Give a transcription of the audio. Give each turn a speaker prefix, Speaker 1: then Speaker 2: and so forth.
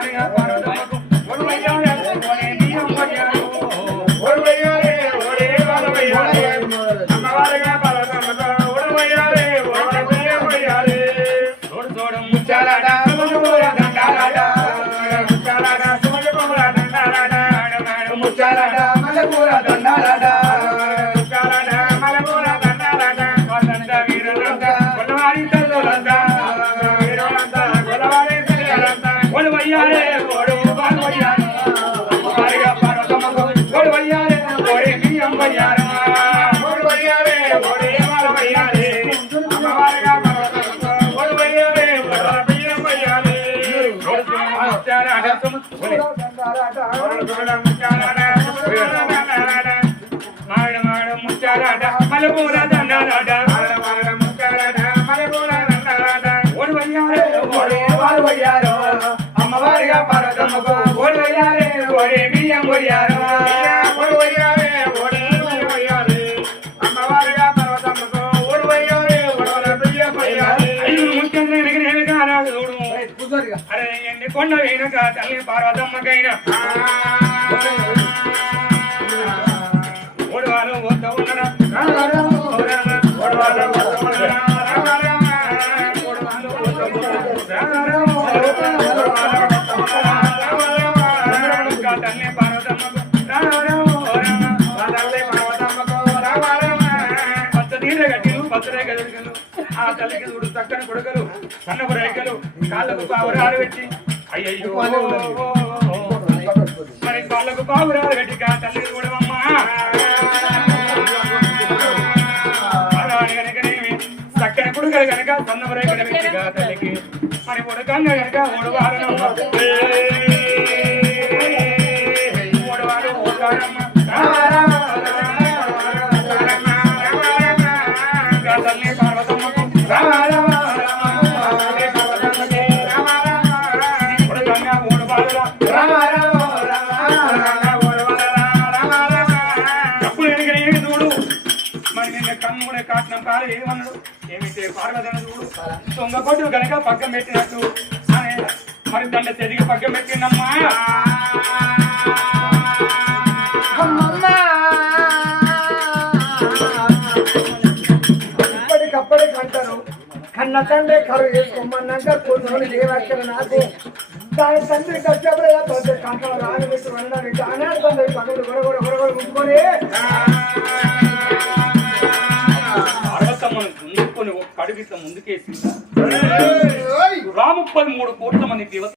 Speaker 1: అమ్మవారిగా పార్వతమ్మకు ఒడివయ్యారే ఒడే ముచ్చాలాట సుమ- మాడ మాడ ముచ్చాలాట దండాలాట అమ్మవారిగా పార్వతమ్మకు ఓడివయ్యారే బియ్యం వయ్యారు కానాడు చూడు అరే ఎన్ని కొండ వెనుక తల్లి పార్వతమ్మకైనా. ఓడివారు వద్ద ఉన్నరా? పచ్చ నీళ్ళ గట్టిలు పచ్చరే గదులు ఆ తల్లికి చూడు చక్కని కొడుకలు సన్నపు రేఖలు కాళ్ళకు పావురాలు పెట్టి అయ్యయ్యో మరి కాళ్ళకు పావురాలు పెట్టి కా తల్లి చూడవమ్మా అలాని చక్కని కొడుకలు కనుక సన్నపు రేఖలు పెట్టి కా తల్లికి మరి ఉడకంగ గనక వారం మూడు వారం తల్లి నిన్న కమ్ముడే కాటం కాలు ఏమన్నాడు? ఏమిటే పార్వతన చూడు దొంగ కొట్టు కనుక పక్కన పెట్టినట్టు అనే మరి దండ తెదిగి పక్కన పెట్టినమ్మా
Speaker 2: ఇప్పటికప్పటికి అంటారు కన్న తండ్రి కరు వేసుకోమన్నాక కొన్ని ఏమక్కడ నాకు. దాని తండ్రి కష్టపడే తండ్రి కంటలో రాని పెట్టి వెళ్ళడానికి అన్నాడు తండ్రి పక్కన గొడగొడ గొడగొడ
Speaker 1: ఉంచుకొని గుంజుకొని ఒక అడుగు ఇట్లా ముందుకేసి రాము పది మూడు కోట్ల మంది దేవత